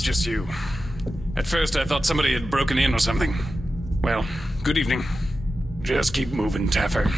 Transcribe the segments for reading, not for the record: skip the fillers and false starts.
it's just you. At first I thought somebody had broken in or something. Well, good evening. Just keep moving, Taffer.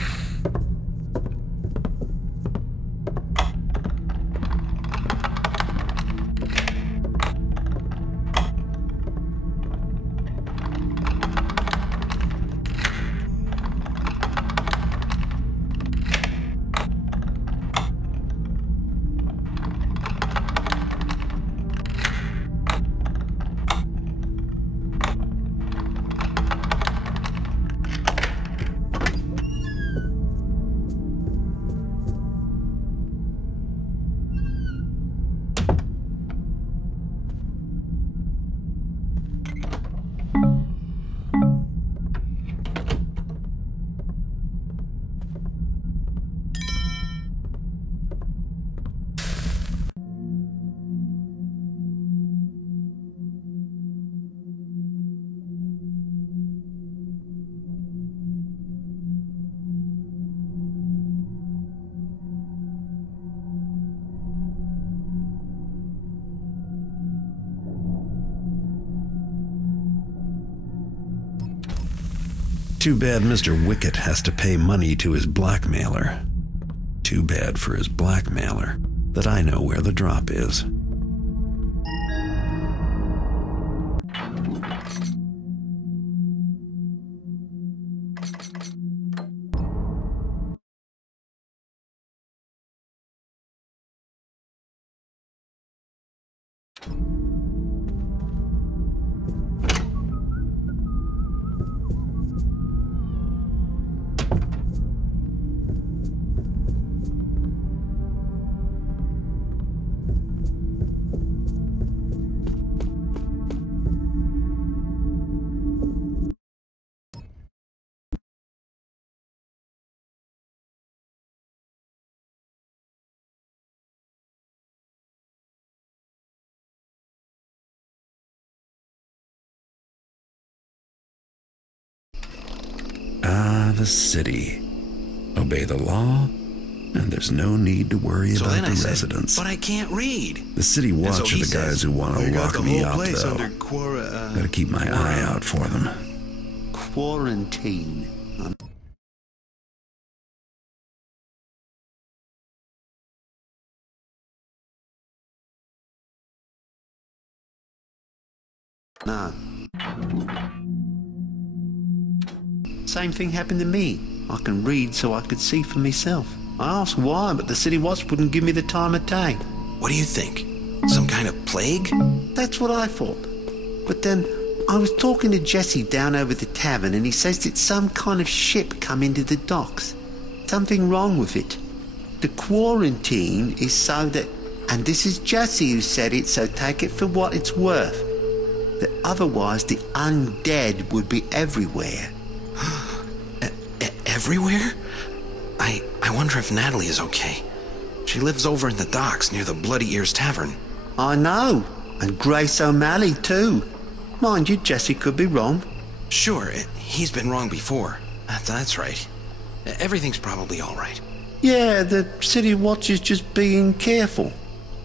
Too bad Mr. Wicket has to pay money to his blackmailer. Too bad for his blackmailer that I know where the drop is. Ah, the city. Obey the law, and there's no need to worry about the residents. But I can't read. The city watch are the guys who want to lock me up, though. Gotta keep my eye out for them. Quarantine. No. Same thing happened to me. I can read so I could see for myself. I asked why, but the city watch wouldn't give me the time of day. What do you think? Some kind of plague? That's what I thought. But then I was talking to Jesse down over the tavern, and he says it's some kind of ship come into the docks. Something wrong with it. The quarantine is so that, and this is Jesse who said it, so take it for what it's worth, that otherwise the undead would be everywhere. Everywhere? I wonder if Natalie is okay. She lives over in the docks near the Bloody Ears Tavern. I know. And Grace O'Malley, too. Mind you, Jesse could be wrong. Sure, he's been wrong before. That's right. Everything's probably all right. Yeah, the city watch is just being careful.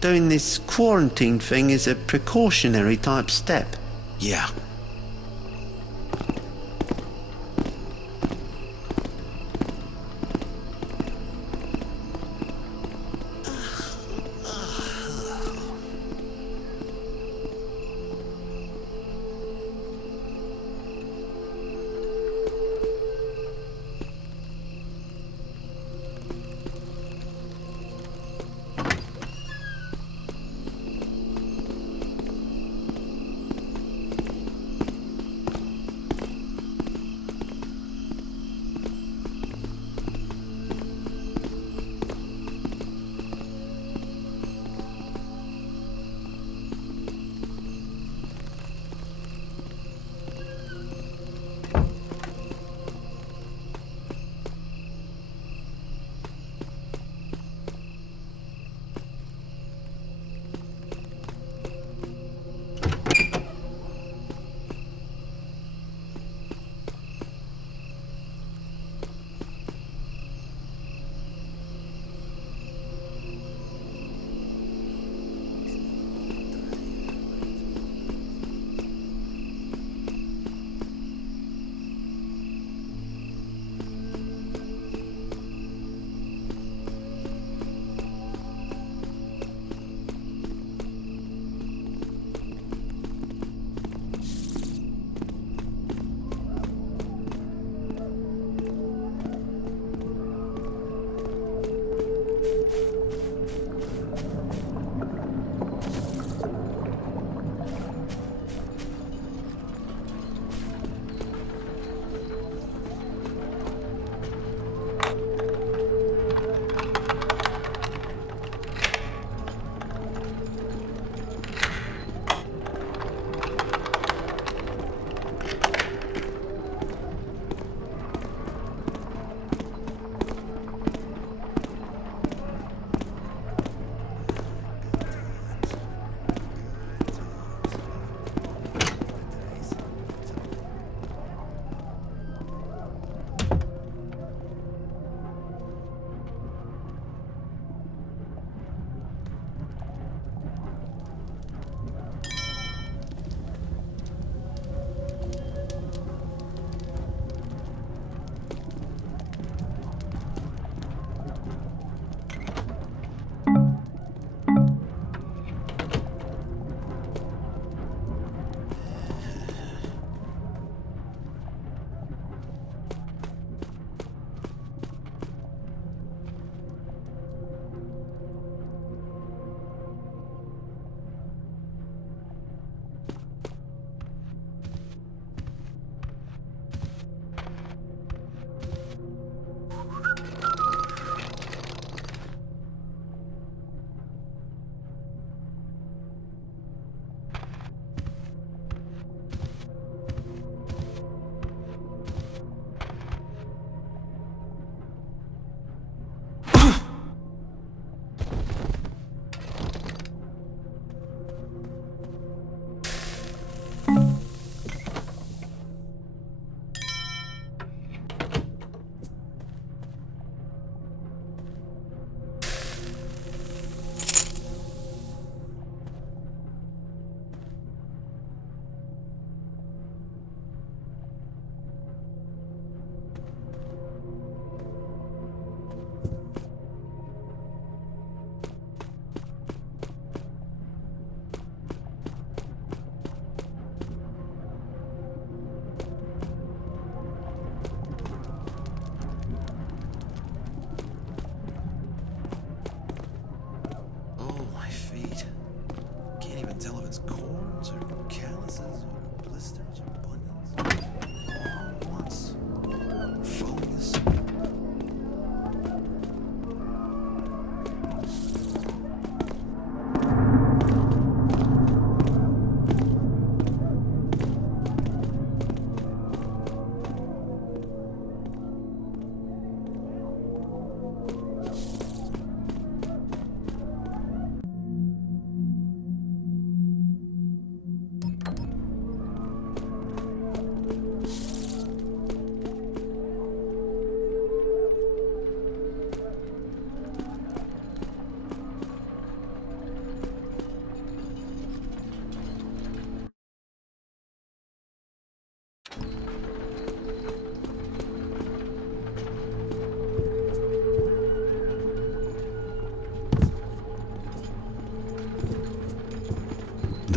Doing this quarantine thing is a precautionary type step. Yeah.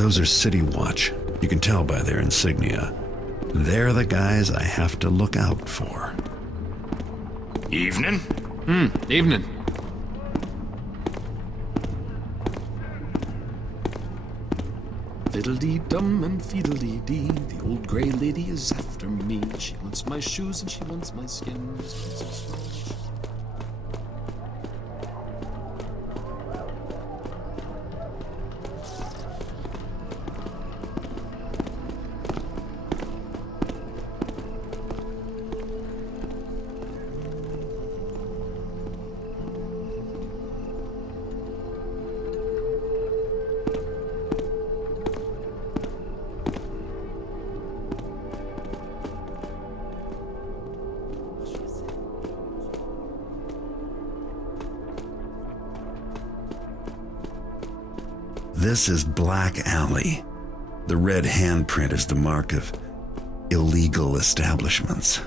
Those are City Watch. You can tell by their insignia. They're the guys I have to look out for. Evening? Evening. Fiddle-dee-dum and fiddle-dee-dee, the old grey lady is after me. She wants my shoes and she wants my skin. This is Black Alley. The red handprint is the mark of illegal establishments.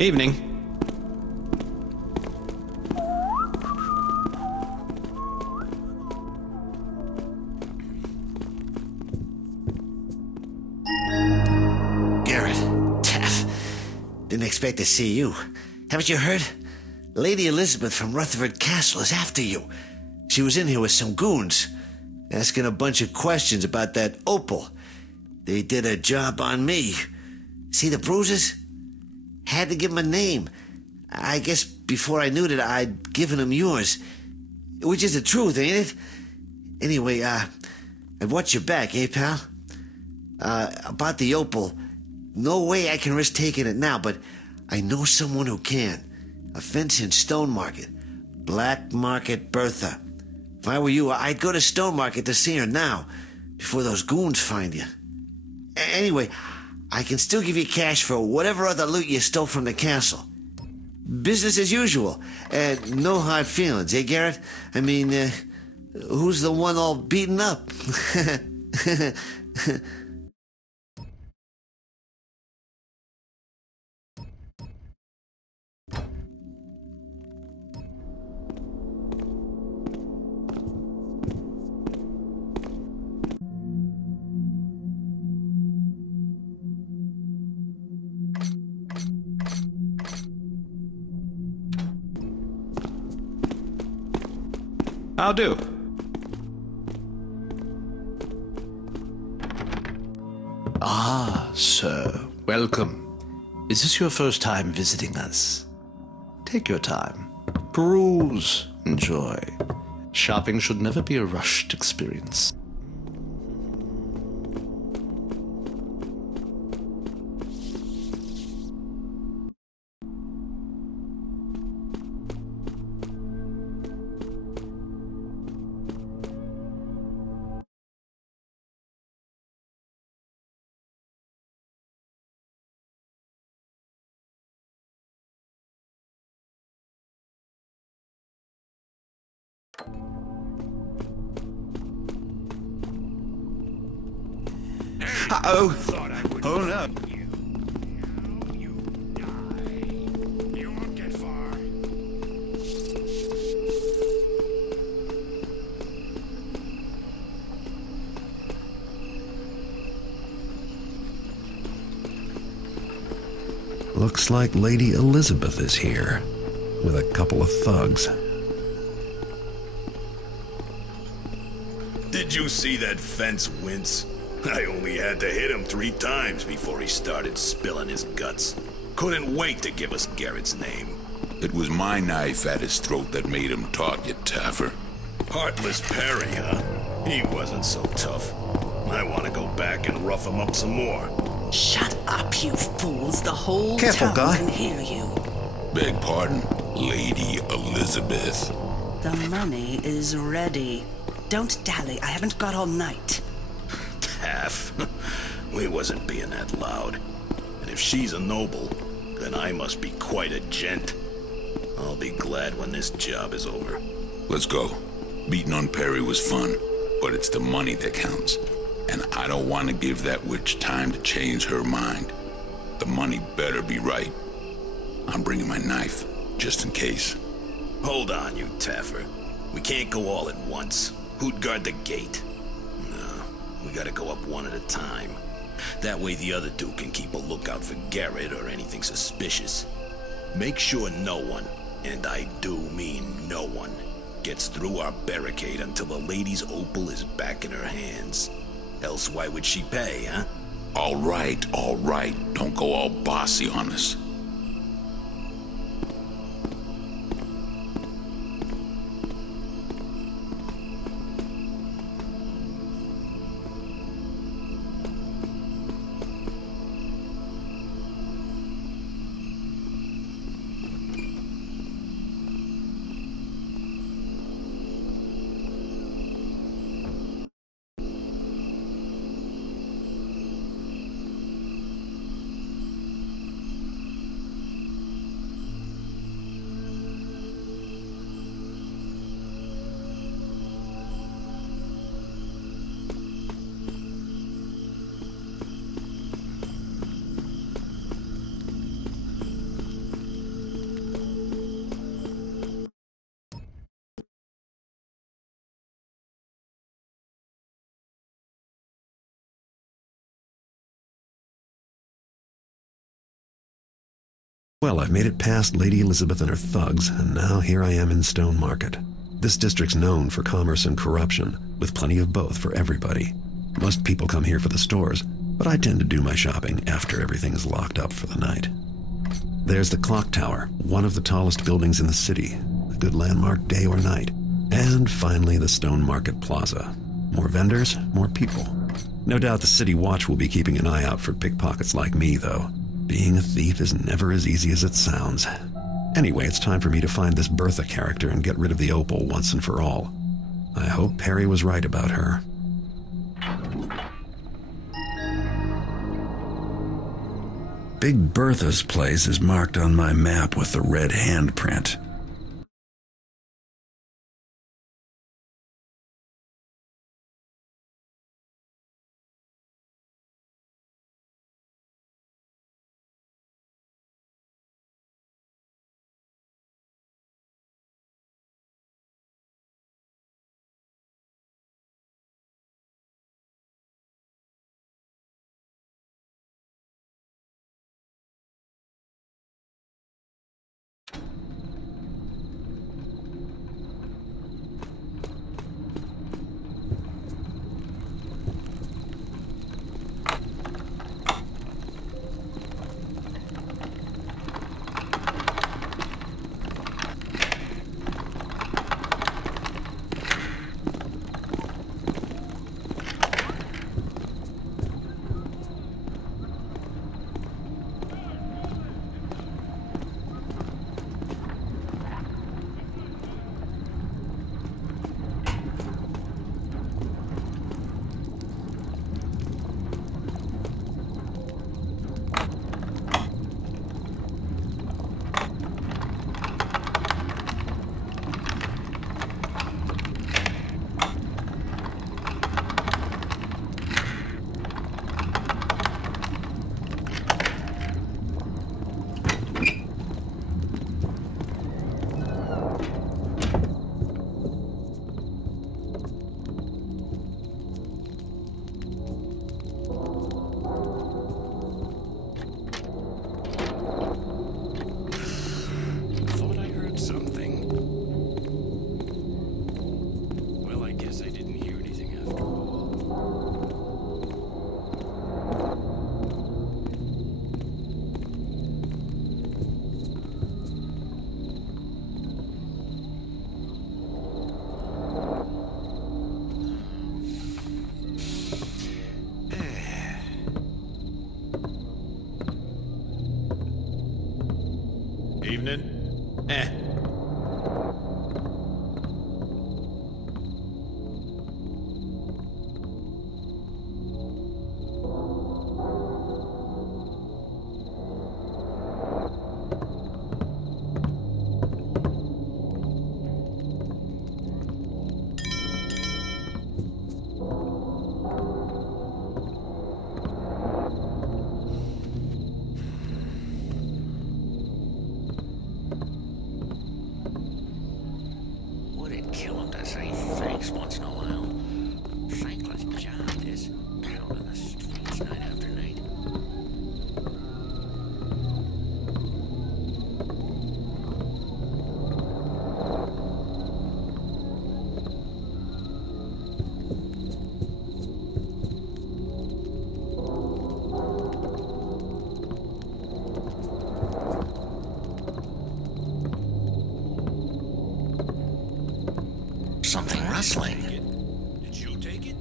Evening. Garrett, Taff. Didn't expect to see you. Haven't you heard? Lady Elizabeth from Rutherford Castle is after you. She was in here with some goons, asking a bunch of questions about that opal. They did a job on me. See the bruises? Had to give him a name. I guess before I knew that I'd given him yours. Which is the truth, ain't it? Anyway, I'd watch your back, eh, pal? About the opal, no way I can risk taking it now, but I know someone who can. A fence in Stone Market. Black Market Bertha. If I were you, I'd go to Stone Market to see her now, before those goons find you. Anyway, I can still give you cash for whatever other loot you stole from the castle. Business as usual. No hard feelings, eh, Garrett? I mean, who's the one all beaten up? How do? Ah, sir, welcome. Is this your first time visiting us? Take your time. Peruse. Enjoy. Shopping should never be a rushed experience. Uh-oh. Oh, no. You die. You won't get far. Looks like Lady Elizabeth is here, with a couple of thugs. Did you see that fence wince? I only had to hit him 3 times before he started spilling his guts. Couldn't wait to give us Garrett's name. It was my knife at his throat that made him talk, you taffer. Heartless Perry, huh? He wasn't so tough. I want to go back and rough him up some more. Shut up, you fools. The whole Careful, town guy. can hear you. Beg pardon, Lady Elizabeth. The money is ready. Don't dally. I haven't got all night. Taff. We wasn't being that loud. And if she's a noble, then I must be quite a gent. I'll be glad when this job is over. Let's go. Beating on Perry was fun, but it's the money that counts. And I don't want to give that witch time to change her mind. The money better be right. I'm bringing my knife, just in case. Hold on, you Taffer. We can't go all at once. Who'd guard the gate? No, we gotta go up one at a time. That way the other two can keep a lookout for Garrett or anything suspicious. Make sure no one, and I do mean no one, gets through our barricade until the lady's opal is back in her hands. Else why would she pay, huh? All right. Don't go all bossy on us. Well, I've made it past Lady Elizabeth and her thugs, and now here I am in Stone Market. This district's known for commerce and corruption, with plenty of both for everybody. Most people come here for the stores, but I tend to do my shopping after everything's locked up for the night. There's the clock tower, one of the tallest buildings in the city, a good landmark day or night. And finally, the Stone Market Plaza. More vendors, more people. No doubt the city watch will be keeping an eye out for pickpockets like me, though. Being a thief is never as easy as it sounds. Anyway, it's time for me to find this Bertha character and get rid of the opal once and for all. I hope Perry was right about her. Big Bertha's place is marked on my map with the red handprint. kill him to say thanks once in a while. Thankless job, this. Pounding the streets night after night. Something rustling. Did you take it?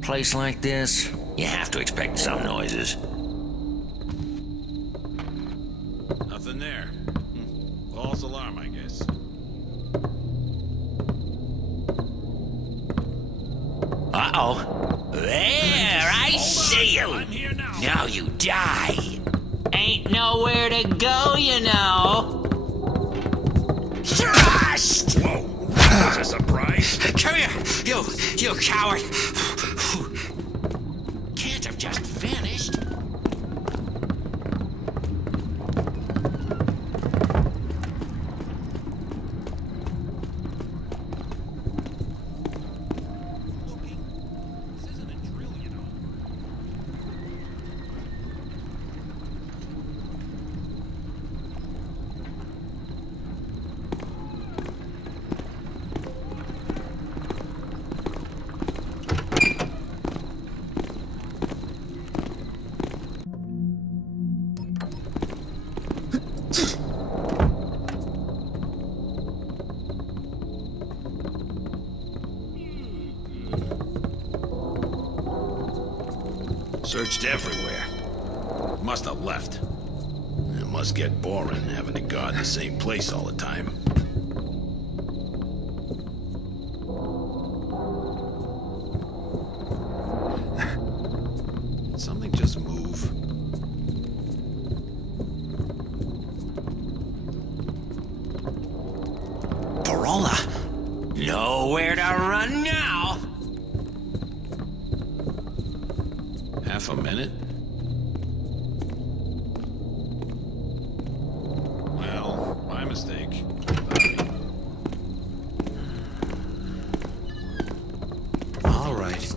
Place like this, you have to expect some noises. Nothing there. False alarm, I guess. Uh-oh. There, I see you. I'm here now. Now you die. Ain't nowhere to go, you know. Thrust! Whoa, that was a surprise. Come here, you coward. Can't have just vanished. This isn't a drill, you know. Searched everywhere. Must have left. It must get boring having to guard the same place all the time. Did something just move? Parola. Nowhere to run now. Half a minute? Well, my mistake. Sorry. All right.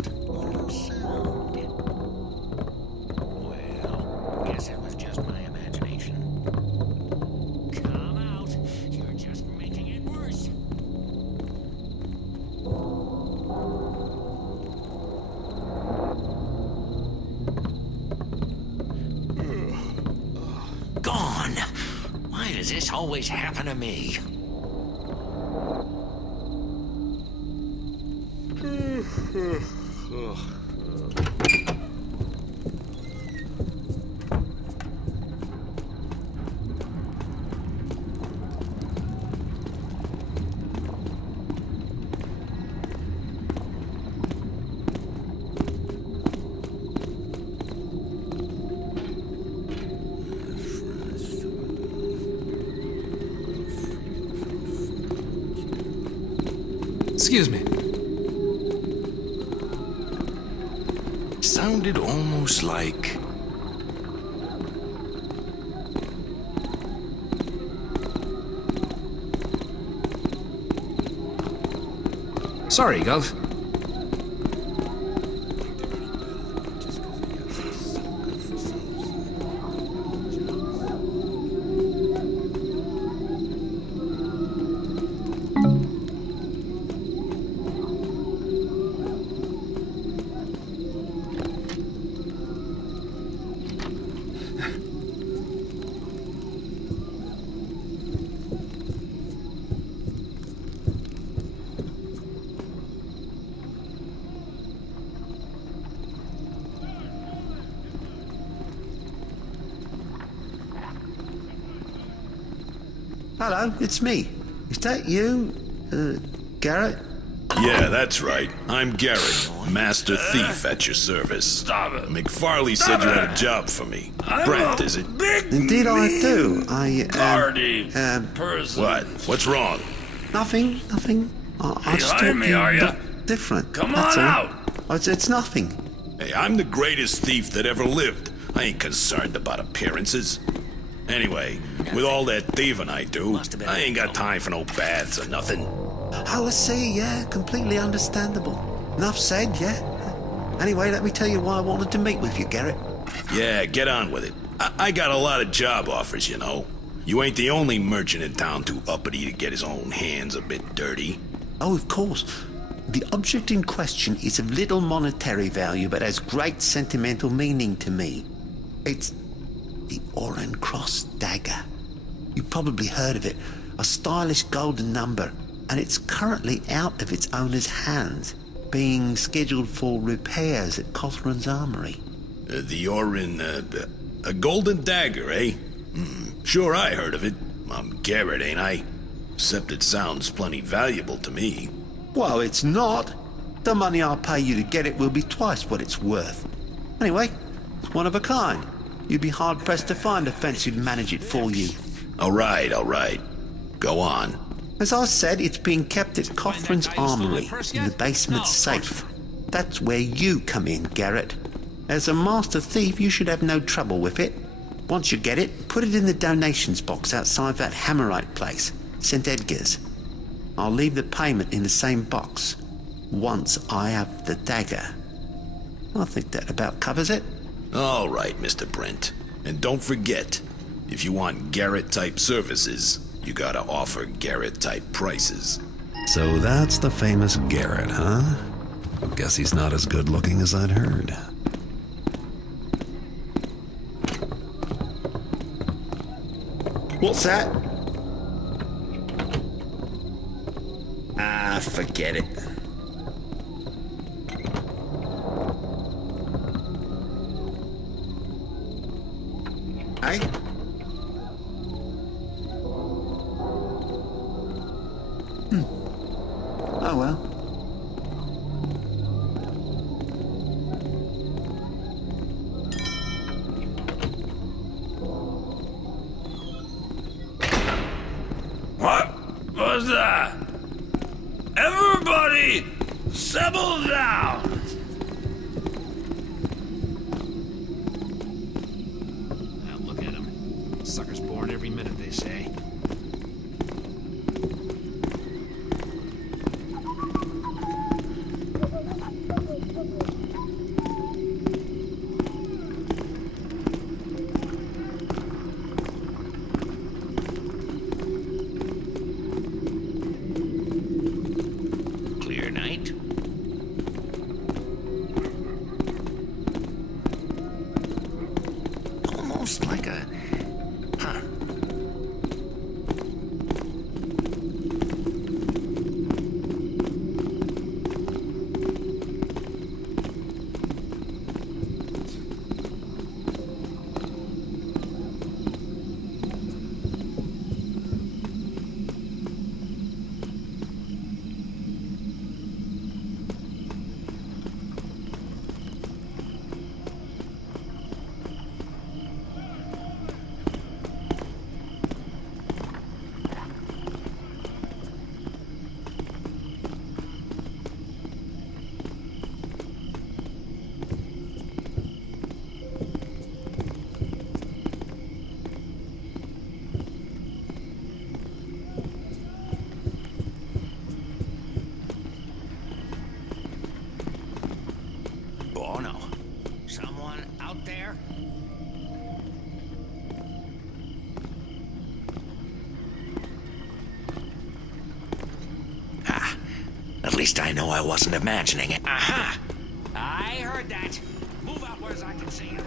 Well, guess it was just my imagination. Come out. You're just making it worse. Gone. Why does this always happen to me? Excuse me. Sounded almost like... Sorry, Gov. Hello, it's me. Is that you, Garrett? Yeah, that's right. I'm Garrett, master thief at your service. Stop it. McFarley said you had a job for me. Brent, is it? Indeed I do. Party person. What? What's wrong? Nothing. I just Behind thought me, you are ya? looked different. Come that's on all. out. It's nothing. Hey, I'm the greatest thief that ever lived. I ain't concerned about appearances. Anyway, with all that thieving I do, I ain't got time for no baths or nothing. Oh, I see, yeah, completely understandable. Enough said, yeah. Anyway, let me tell you why I wanted to meet with you, Garrett. Yeah, get on with it. I got a lot of job offers, you know. You ain't the only merchant in town too uppity to get his own hands a bit dirty. Oh, of course. The object in question is of little monetary value, but has great sentimental meaning to me. It's the Oran Cross dagger. You've probably heard of it. A stylish golden number, and it's currently out of its owner's hands, being scheduled for repairs at Cothran's armory. The Oran, a golden dagger, eh? Sure, I heard of it. I'm Garrett, ain't I? Except it sounds plenty valuable to me. Well, it's not. The money I'll pay you to get it will be twice what it's worth. Anyway, it's one of a kind. You'd be hard-pressed to find a fence who'd manage it for you. All right. Go on. As I said, it's being kept at Cothran's armory in the basement safe. That's where you come in, Garrett. As a master thief, you should have no trouble with it. Once you get it, put it in the donations box outside that Hammerite place, St. Edgar's. I'll leave the payment in the same box once I have the dagger. I think that about covers it. All right, Mr. Brent. And don't forget, if you want Garrett-type services, you gotta offer Garrett-type prices. So that's the famous Garrett, huh? Guess he's not as good looking as I'd heard. What's that? Ah, forget it. Hey? Oh well. What was that? Everybody, settle down! Now look at him. Sucker's born every minute, they say. Clear night. Almost like a... Huh. Oh no. Someone out there? Ah, at least I know I wasn't imagining it. Aha! I heard that. Move out where I can see you.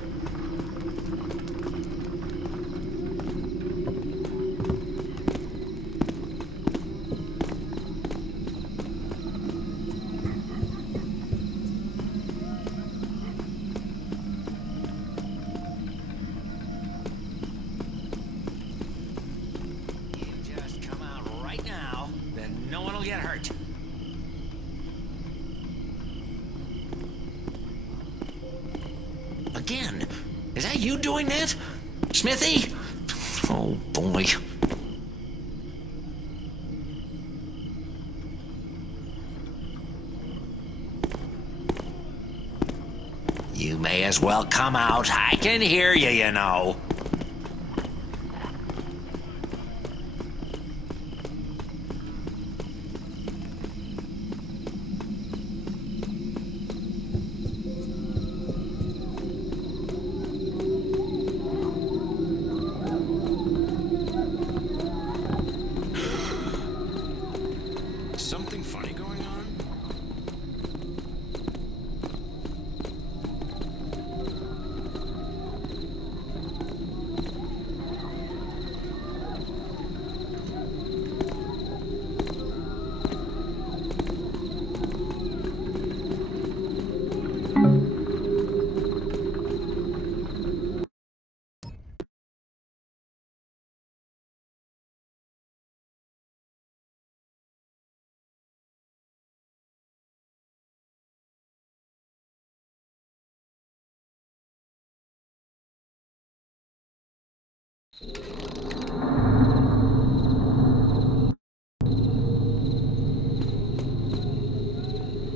Just come out right now, then no one will get hurt. Again? Is that you doing that? Smithy? Oh, boy. You may as well come out. I can hear you, you know. Something funny going on?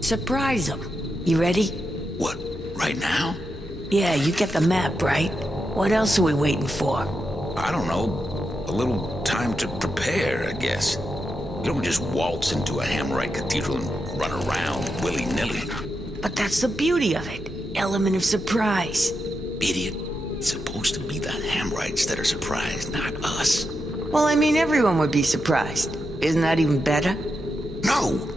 Surprise them. You ready? What, right now? Yeah, you get the map, right? What else are we waiting for? I don't know. A little time to prepare, I guess. You don't just waltz into a Hammerite cathedral and run around willy-nilly. But that's the beauty of it. Element of surprise. Idiot. It's supposed to be the Hammerites that are surprised, not us. Well, I mean, everyone would be surprised. Isn't that even better? No,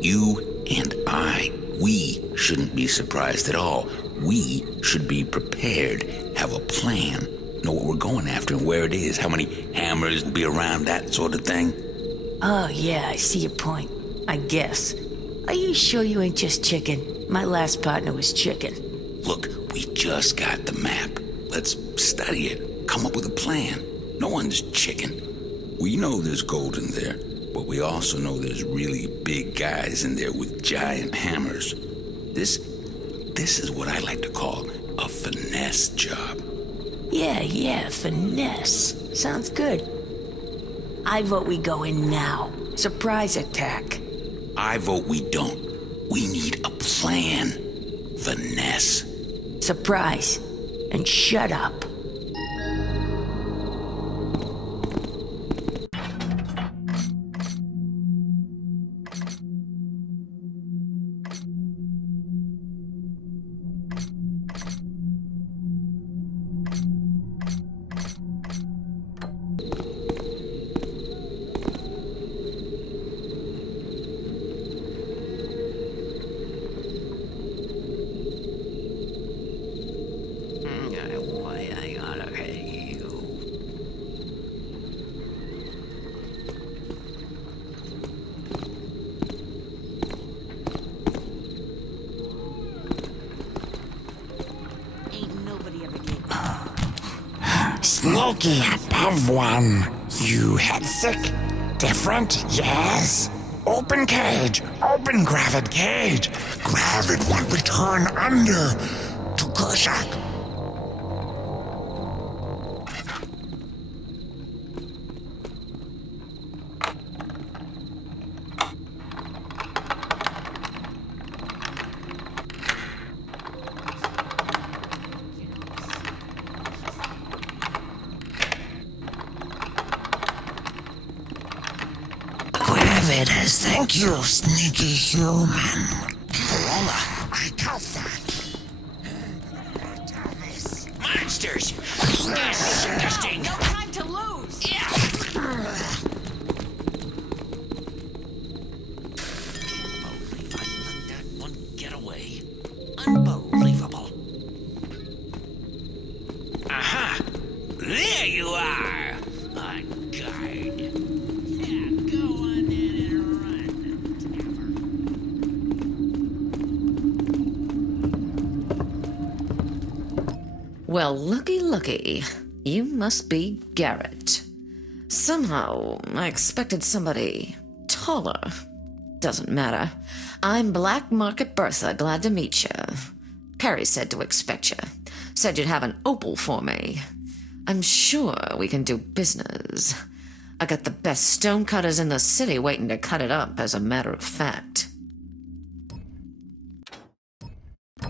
you and I. We shouldn't be surprised at all. We should be prepared, have a plan, know what we're going after and where it is, how many hammers will be around, that sort of thing. Oh, yeah, I see your point. I guess. Are you sure you ain't just chicken? My last partner was chicken. Look, we just got the map. Let's study it, come up with a plan. No one's chicken. We know there's gold in there, but we also know there's really big guys in there with giant hammers. This is what I like to call a finesse job. Yeah, finesse. Sounds good. I vote we go in now. Surprise attack. I vote we don't. We need a plan. Finesse. Surprise. And shut up. Sneaky above one. You head sick? Different? Yes. Open cage. Open gravid cage. Gravid won't return under. To Gershak. Thank you, sneaky human. Corolla, I got that. Monsters! Disgusting! No time to lose! Believe I let that one get away. Unbelievable. Aha! There you are! On guard. Well, looky. You must be Garrett. Somehow, I expected somebody taller. Doesn't matter. I'm Black Market Bertha, glad to meet you. Perry said to expect you. Said you'd have an opal for me. I'm sure we can do business. I got the best stonecutters in the city waiting to cut it up, as a matter of fact.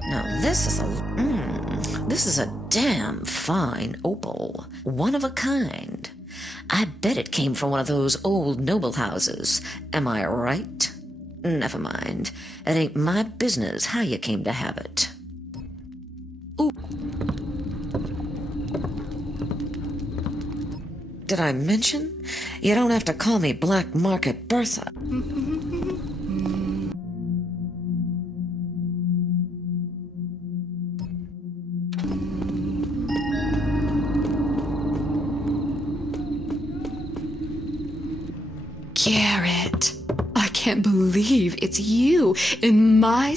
Now this is a damn fine opal. One of a kind. I bet it came from one of those old noble houses. Am I right? Never mind. It ain't my business how you came to have it. Ooh. Did I mention? You don't have to call me Black Market Bertha. Garrett, I can't believe it's you in my...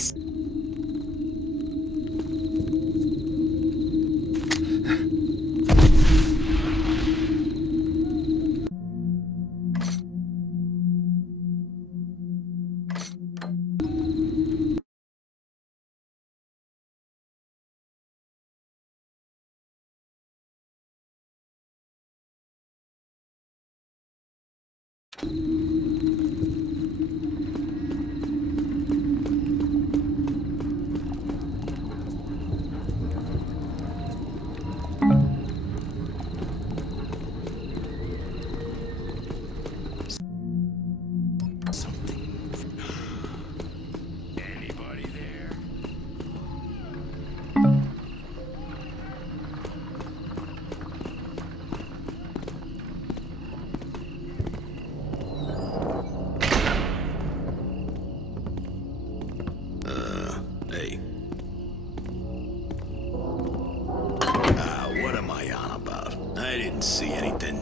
What am I on about? I didn't see anything.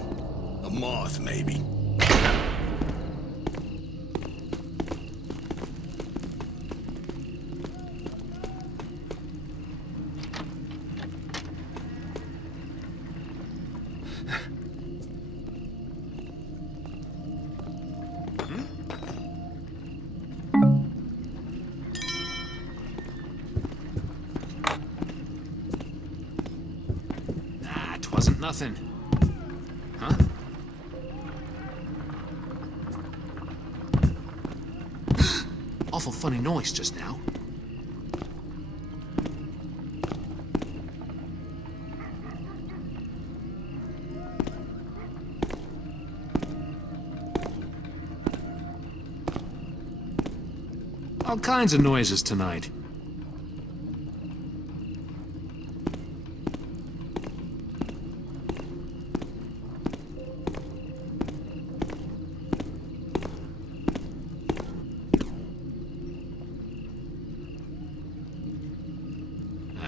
A moth, maybe. Nothing. Huh? Awful funny noise just now. All kinds of noises tonight.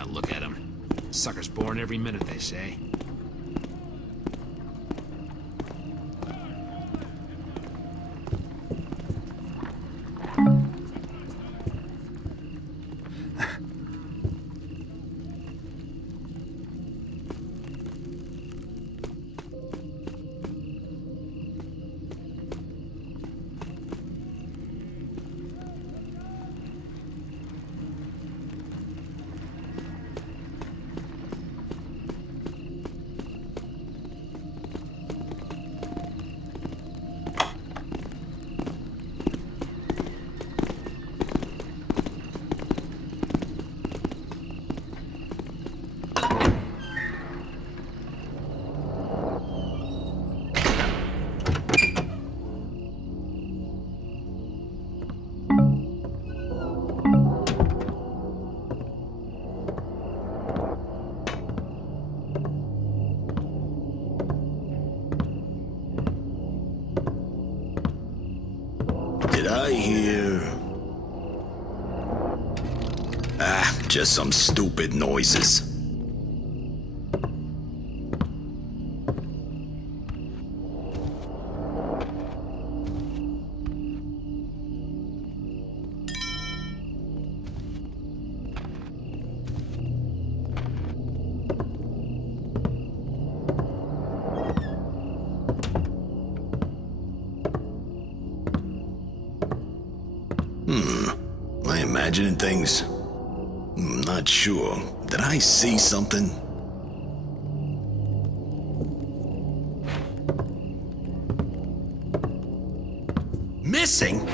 Look at him. Sucker's born every minute, they say. Did I hear... just some stupid noises. Am I imagining things? I'm not sure. Did I see something? Missing?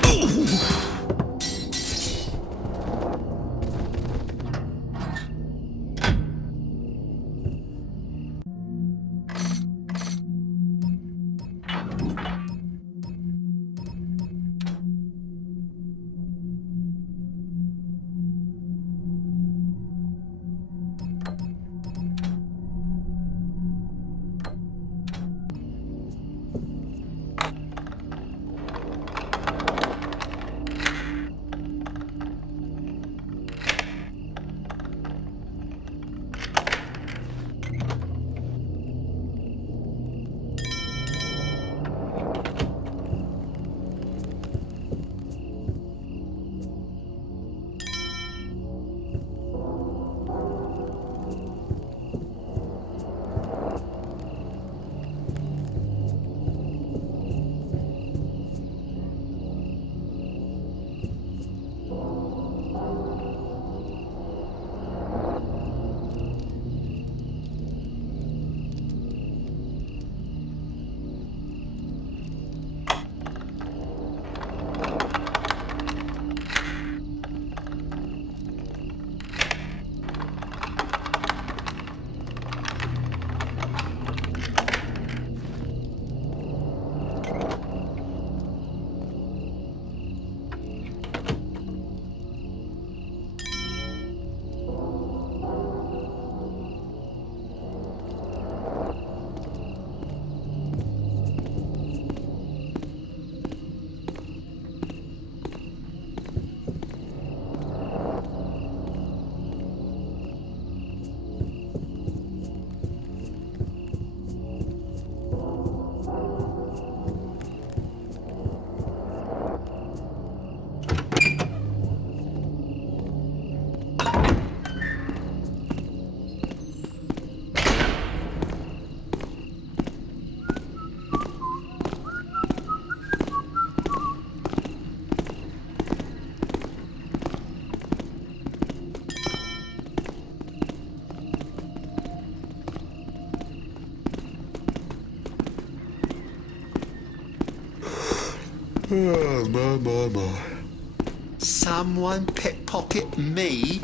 Someone pickpocket me?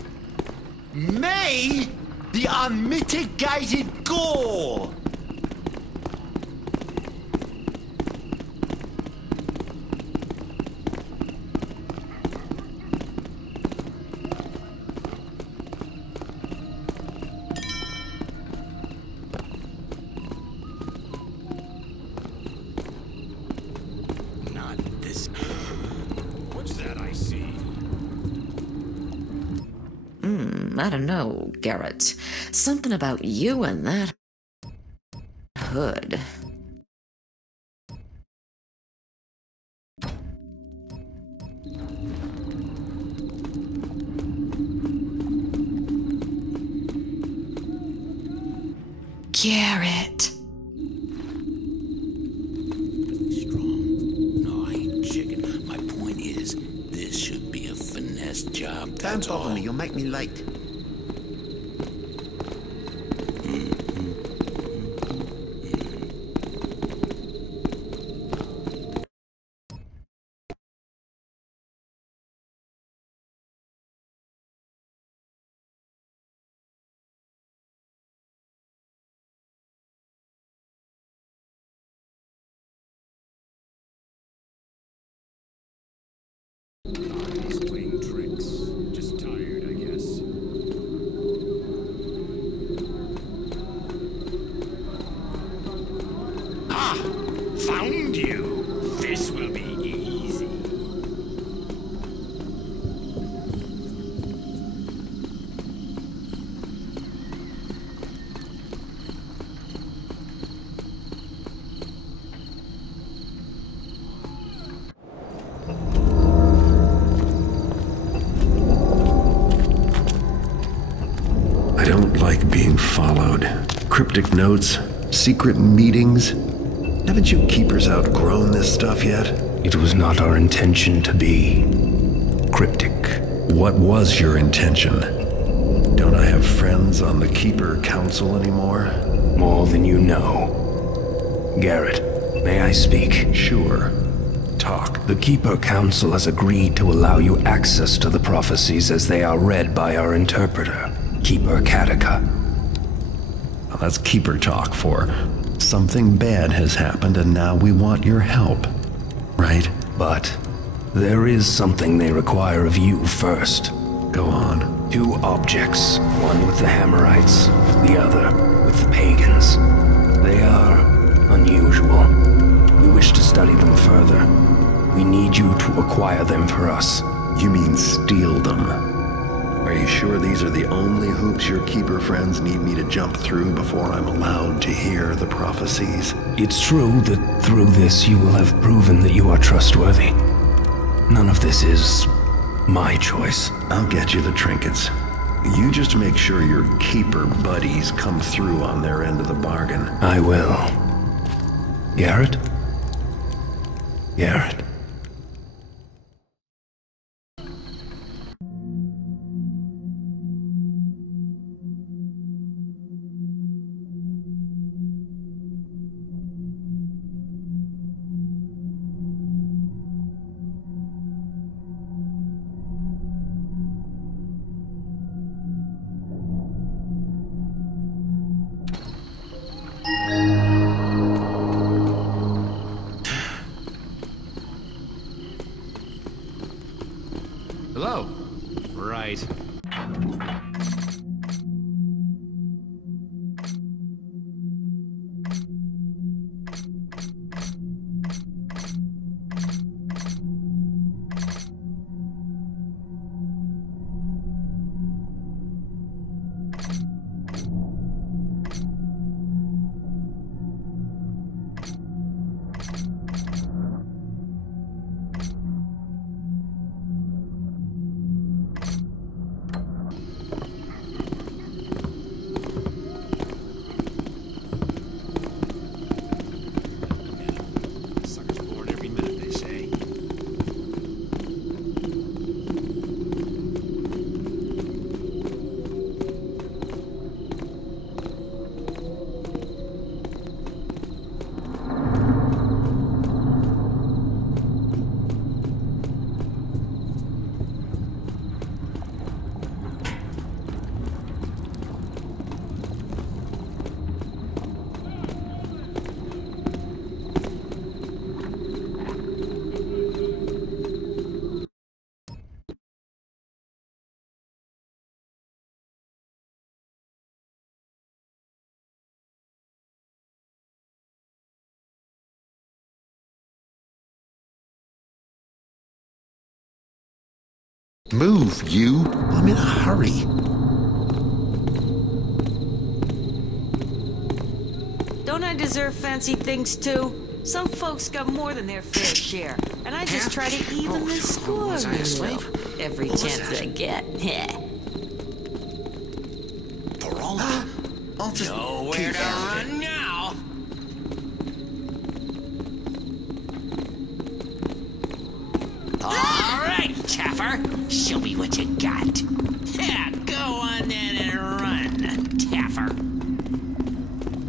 Me? The unmitigated gore! I don't know, Garrett. Something about you and that hood. Garrett. No, I ain't chicken. My point is, this should be a finesse job. Don't bother me, you'll make me late. He's playing tricks. Just tired, I guess. Ah! Found you! This will be easy. I don't like being followed. Cryptic notes, secret meetings. Haven't you keepers outgrown this stuff yet? It was not our intention to be cryptic. What was your intention? Don't I have friends on the Keeper Council anymore? More than you know. Garrett, may I speak? Sure. Talk. The Keeper Council has agreed to allow you access to the prophecies as they are read by our interpreter, Keeper Kataka. Well, that's Keeper talk for something bad has happened and now we want your help. Right? But there is something they require of you first. Go on. 2 objects, one with the Hammerites, the other with the Pagans. They are unusual. We wish to study them further. We need you to acquire them for us. You mean steal them? Are you sure these are the only hoops your Keeper friends need me to jump through before I'm allowed to hear the prophecies? It's true that through this you will have proven that you are trustworthy. None of this is my choice. I'll get you the trinkets. You just make sure your Keeper buddies come through on their end of the bargain. I will. Garrett? Garrett. Move, you! I'm in a hurry. Don't I deserve fancy things too? Some folks got more than their fair share, and I just try to even the score a little. Every chance I get. I'll just nowhere to run now. All right, Taffer, show me what you got. Yeah, go on then and run, Taffer.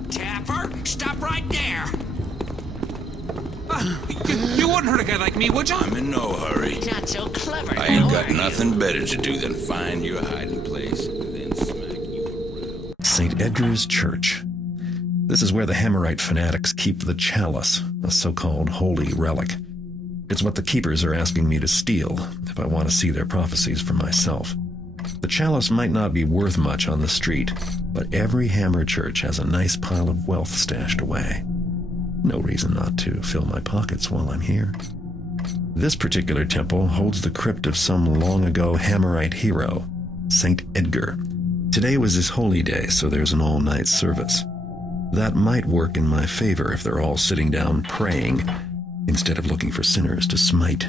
Taffer, stop right there. You wouldn't hurt a guy like me, would you? I'm in no hurry. Not so clever. I ain't got nothing better to do than find your hiding place and then smack you around. St. Edgar's Church. This is where the Hammerite fanatics keep the chalice, a so-called holy relic. It's what the keepers are asking me to steal if I want to see their prophecies for myself. The chalice might not be worth much on the street, but every Hammer church has a nice pile of wealth stashed away. No reason not to fill my pockets while I'm here. This particular temple holds the crypt of some long-ago Hammerite hero, St. Edgar. Today was his holy day, so there's an all-night service. That might work in my favor if they're all sitting down praying, instead of looking for sinners to smite.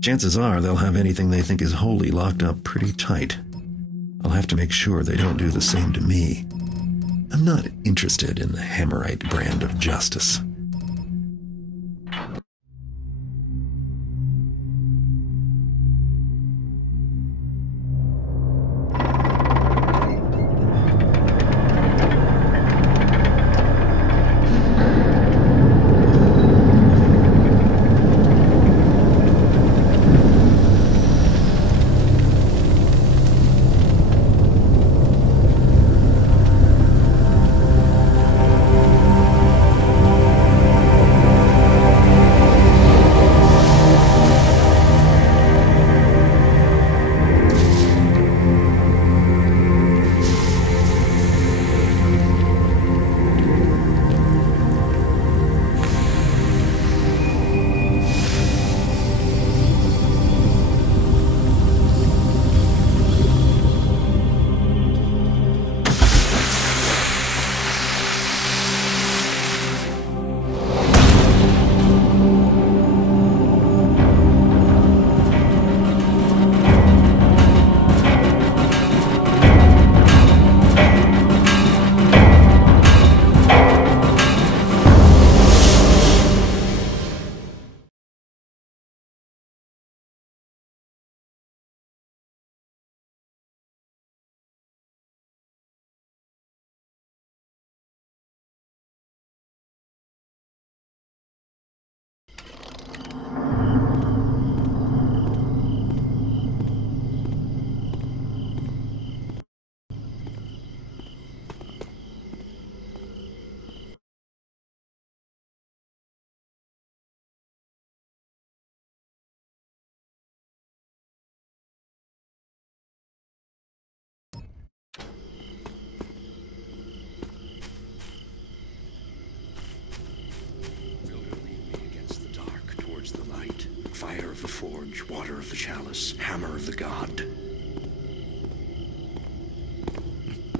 Chances are they'll have anything they think is holy locked up pretty tight. I'll have to make sure they don't do the same to me. I'm not interested in the Hammerite brand of justice. Fire of the forge, water of the chalice, hammer of the god.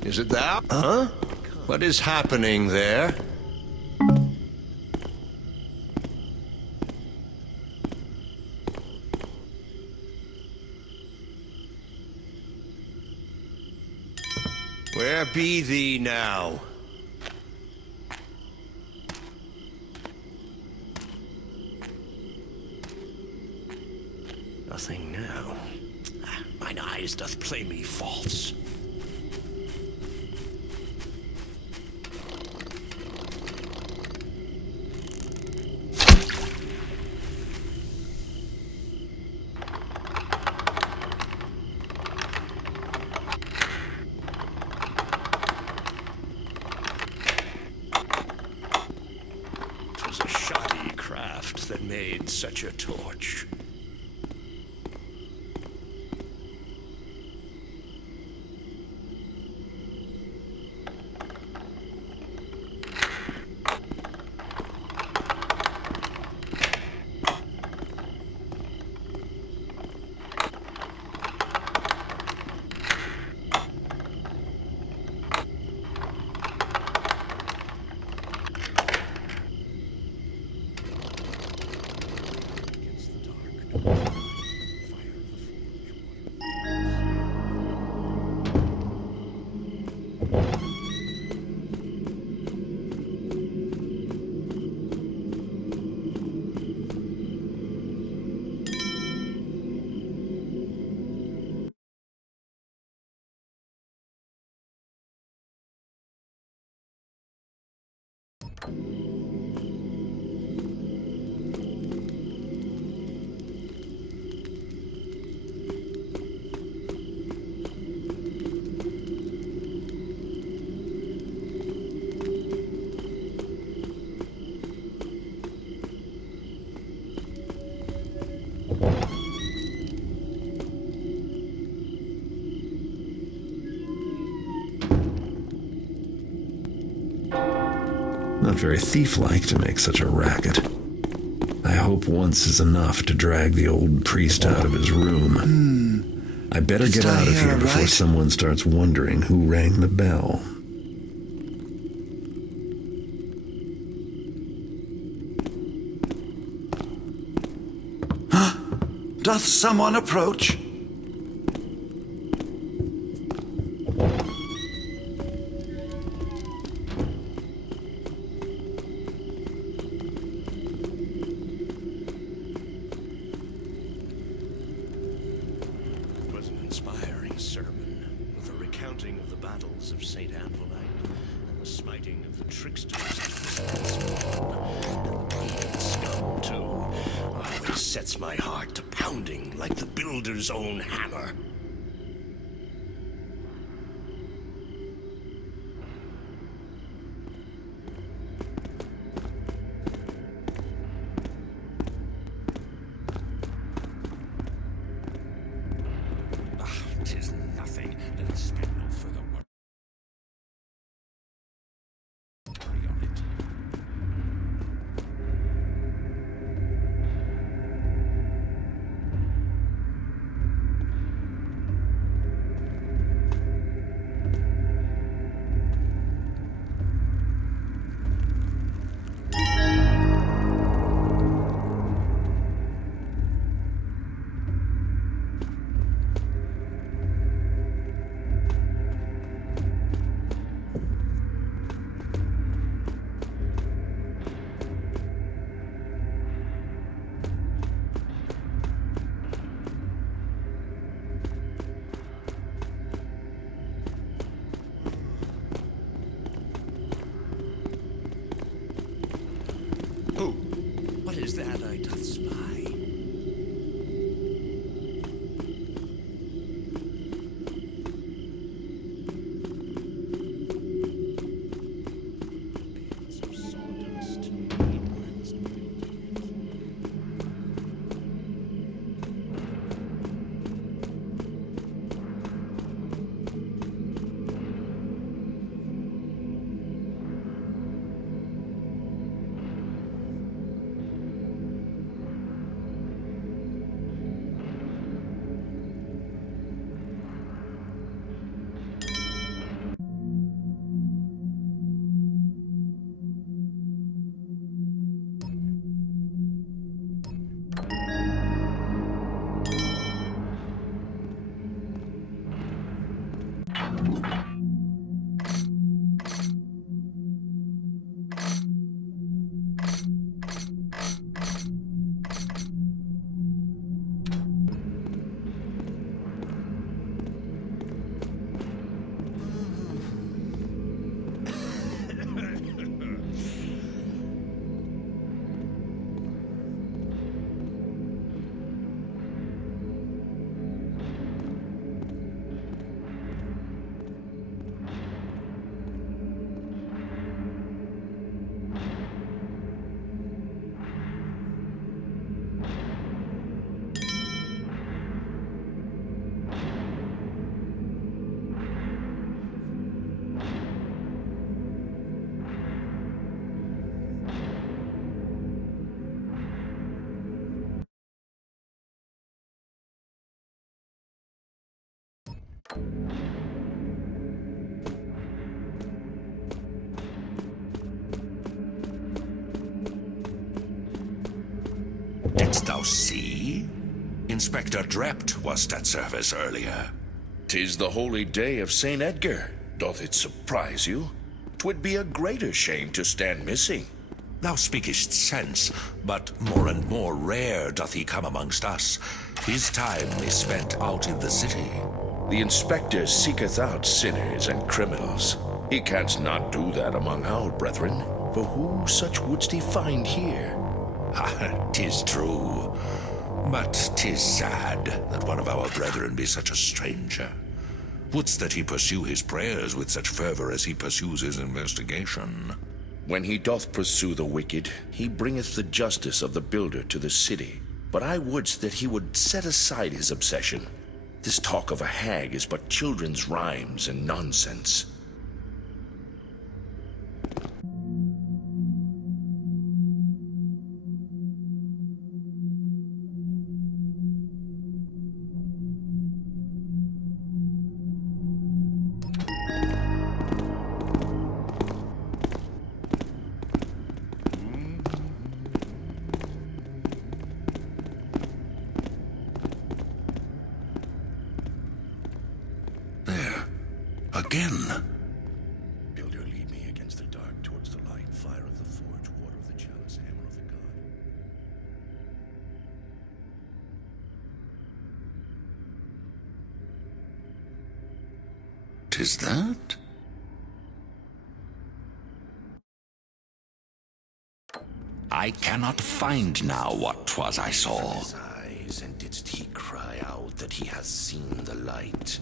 Is it thou? Huh? What is happening there? Where be thee now? Nothing now. Mine eyes doth play me false. Twas a shoddy craft that made such a torch. Not very thief-like to make such a racket. I hope once is enough to drag the old priest out of his room. I better get out of here before someone starts wondering who rang the bell. Doth someone approach? It was an inspiring sermon, with a recounting of the battles of St. Anvilite and the smiting of the tricksters and the pagan scum, too. Always sets my heart to pounding like the builder's own hammer. What is that I doth spy? Didst thou see? Inspector Drept was at service earlier. 'Tis the holy day of St. Edgar. Doth it surprise you? 'Twould be a greater shame to stand missing. Thou speakest sense, but more and more rare doth he come amongst us. His time is spent out in the city. The inspector seeketh out sinners and criminals. He canst not do that among our brethren. For who such wouldst he find here? Ah, 'tis true. But 'tis sad that one of our brethren be such a stranger. Wouldst that he pursue his prayers with such fervor as he pursues his investigation? When he doth pursue the wicked, he bringeth the justice of the builder to the city. But I wouldst that he would set aside his obsession. This talk of a hag is but children's rhymes and nonsense. Again. Builder, lead me against the dark towards the light, fire of the forge, water of the chalice, hammer of the god. 'Tis that? I cannot find now what 'twas I saw. His eyes, and didst he cry out that he hath seen the light?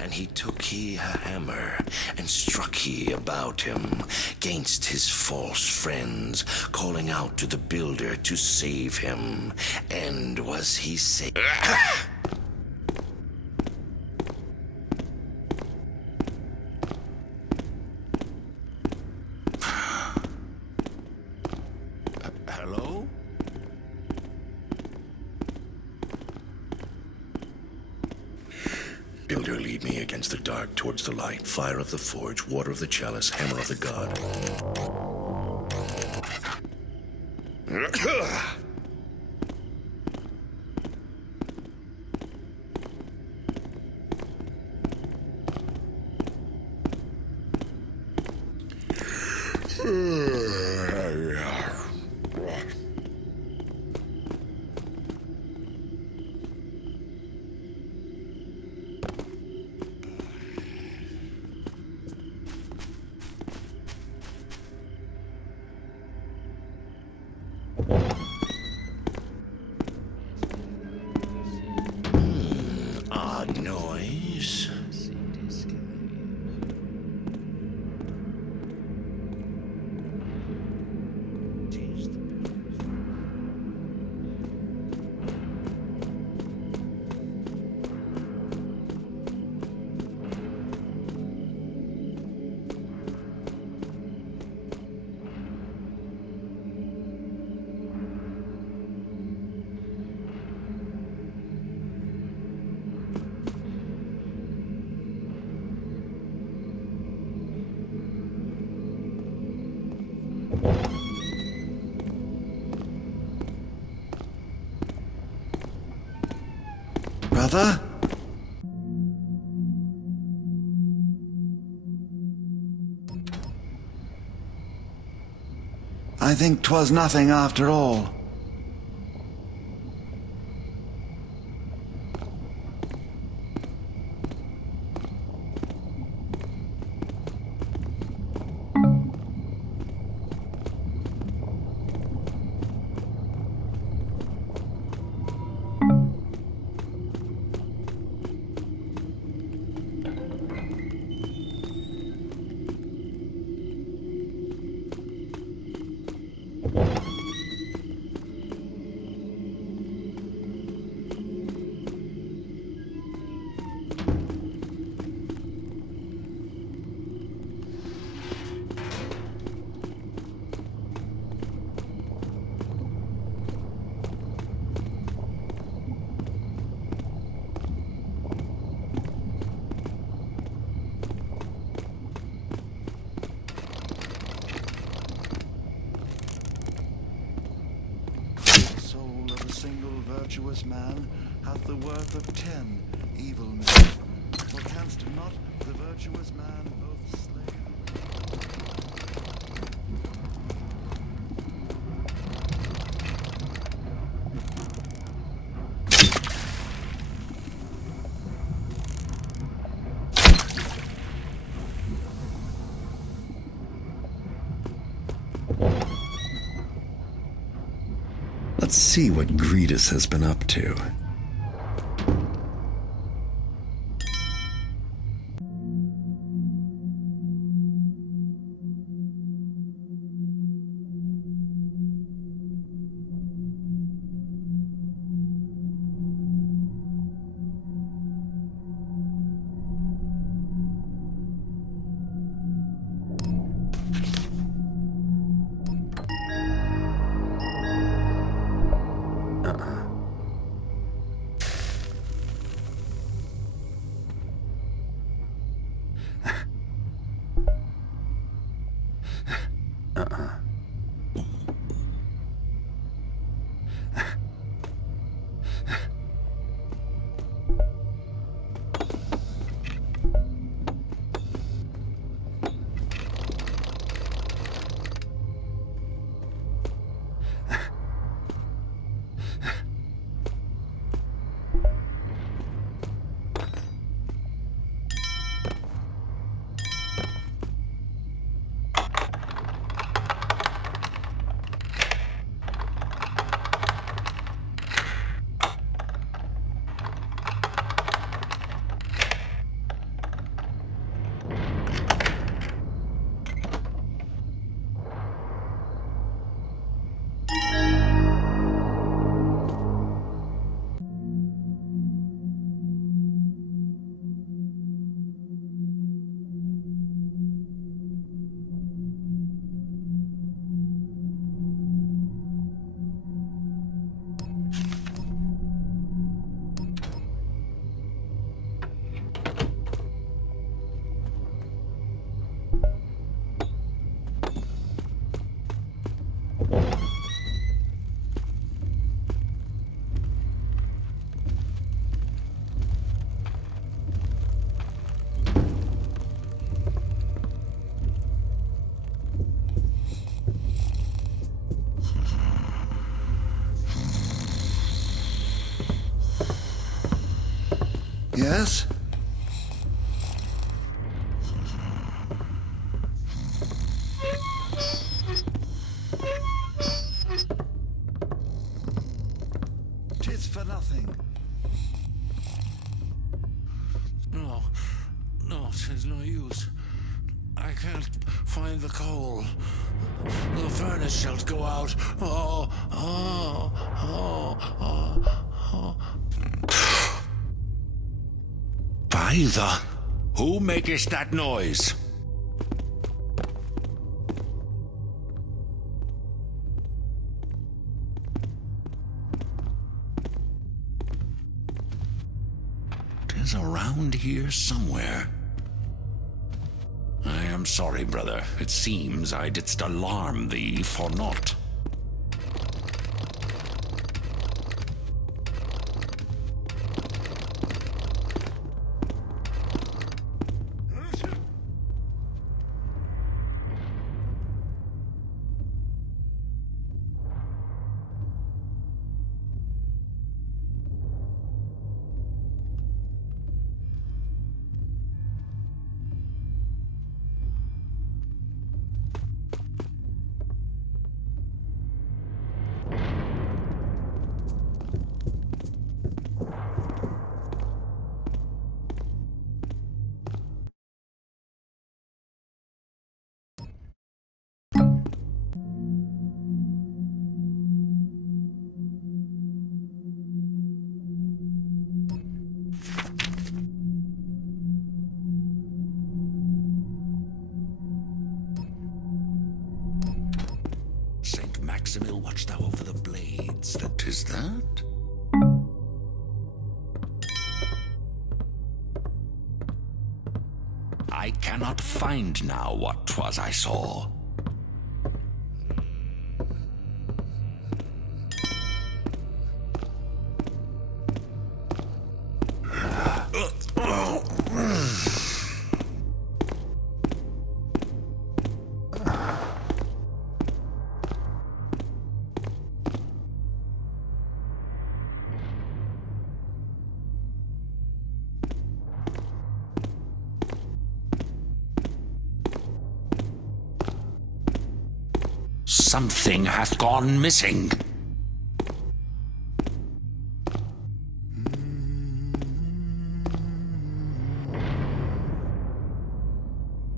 And he took he a hammer, and struck he about him, gainst his false friends, calling out to the builder to save him. And was he saved? Hello? Builder, lead me against the dark towards the light, fire of the forge, water of the chalice, hammer of the god. Odd noise. Brother? I think 'twas nothing after all. Virtuous man hath the worth of 10 evil men. For canst not the virtuous man both slay? Let's see what Gretus has been up to. Yes? Tis for nothing. No, tis no use. I can't find the coal. The furnace shall go out. By the... Who makest that noise? Tis around here somewhere. I am sorry, brother. It seems I didst alarm thee for naught. Saint Maximil, watch thou over the blades. That is that? I cannot find now what 'twas I saw. Something hath gone missing.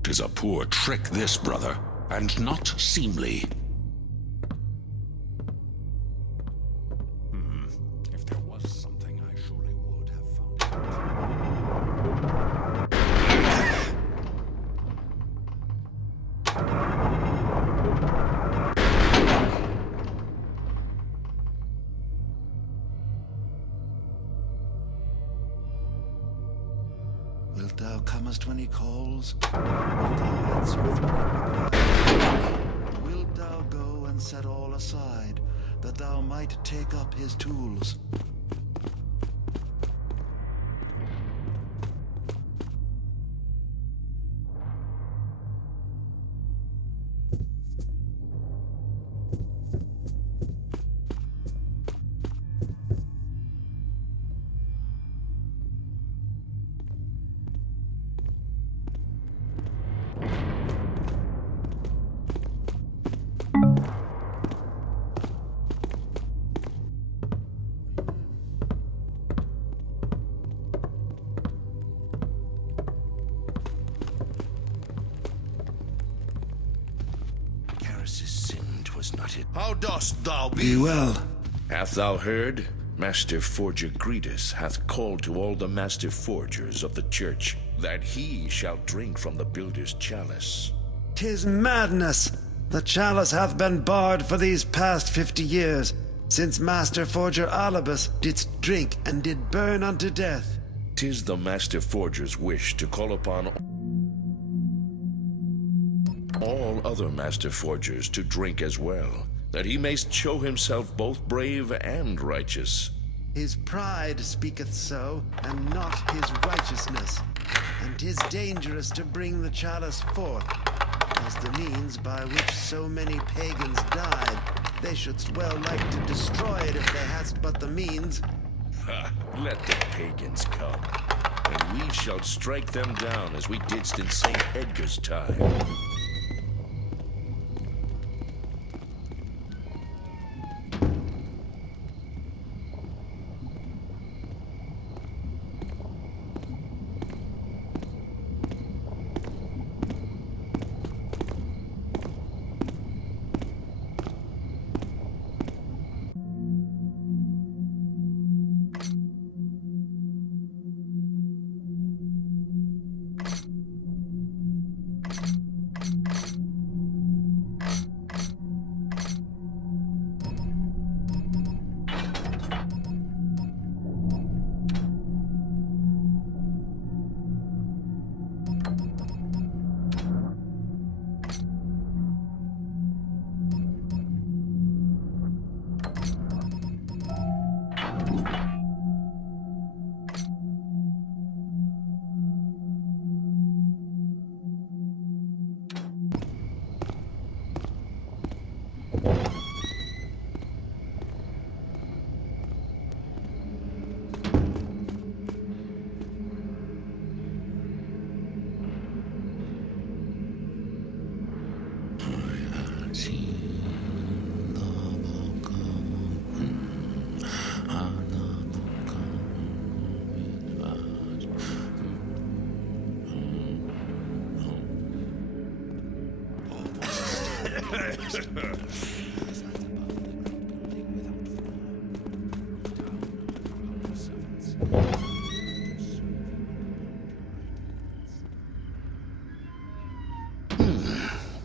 'Tis a poor trick this, brother, and not seemly. If there was something, I surely would have found it. Wilt thou comest when he calls? Wilt thou answereth when he replies? Wilt thou go and set all aside, that thou might take up his tools? How dost thou Be well. Hath thou heard? Master Forger Gretus hath called to all the master forgers of the church, that he shall drink from the builder's chalice. 'Tis madness! The chalice hath been barred for these past 50 years, since Master Forger Alibus didst drink and did burn unto death. 'Tis the master forger's wish to call upon all other master forgers to drink as well, that he may show himself both brave and righteous. His pride speaketh so, and not his righteousness. And 'tis dangerous to bring the chalice forth, as the means by which so many pagans died. They shouldst well like to destroy it if they hadst but the means. Ha! Let the pagans come, and we shall strike them down as we didst in St. Edgar's time.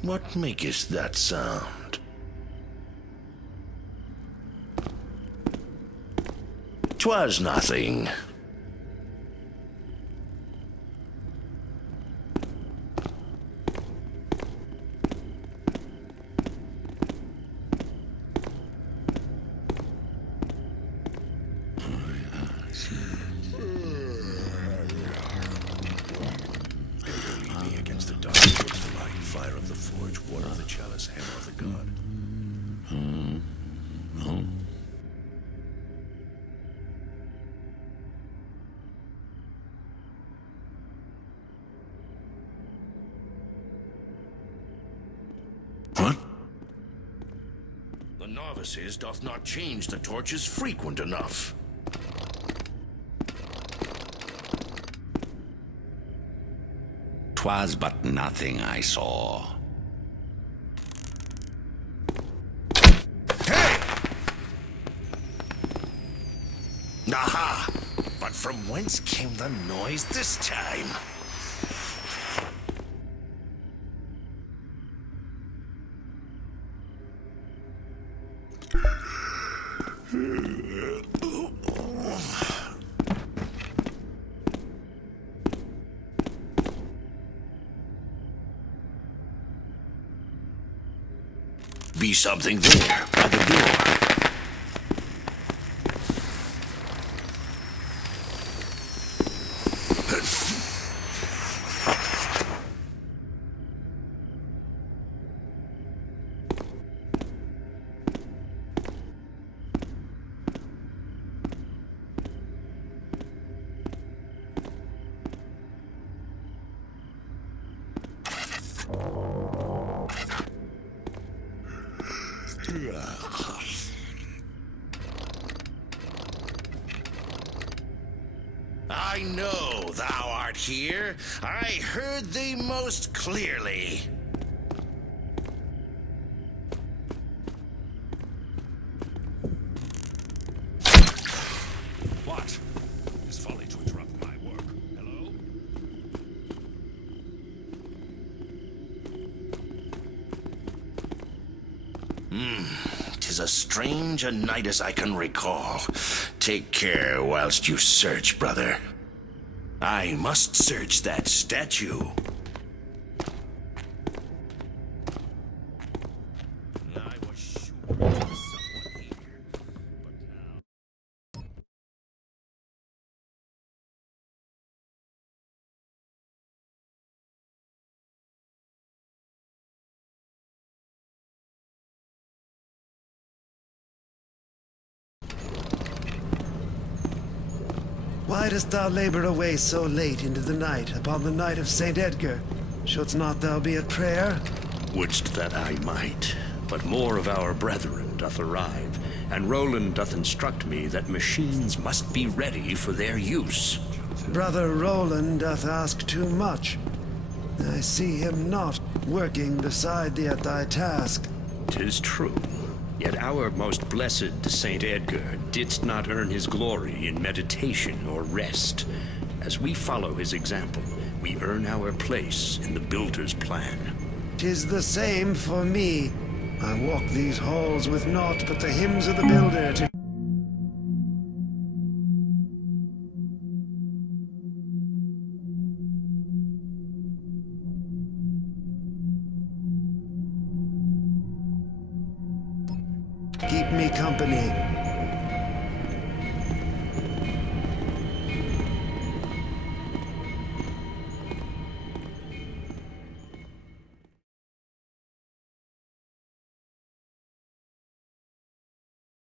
What makest that sound? 'Twas nothing. Novices doth not change the torches frequent enough. 'Twas 'Twas but nothing I saw. Aha! But from whence came the noise this time? Be something there by the door. I know thou art here. I heard thee most clearly. What? It is folly to interrupt my work. Hello? Tis as strange a night as I can recall. Take care whilst you search, brother. I must search that statue. Why dost thou labor away so late into the night, upon the night of St. Edgar? Shouldst not thou be at prayer? Wouldst that I might, but more of our brethren doth arrive, and Roland doth instruct me that machines must be ready for their use. Brother Roland doth ask too much. I see him not working beside thee at thy task. 'Tis true. Yet our most blessed St. Edgar didst not earn his glory in meditation or rest. As we follow his example, we earn our place in the builder's plan. 'Tis the same for me. I walk these halls with naught but the hymns of the builder to... keep me company.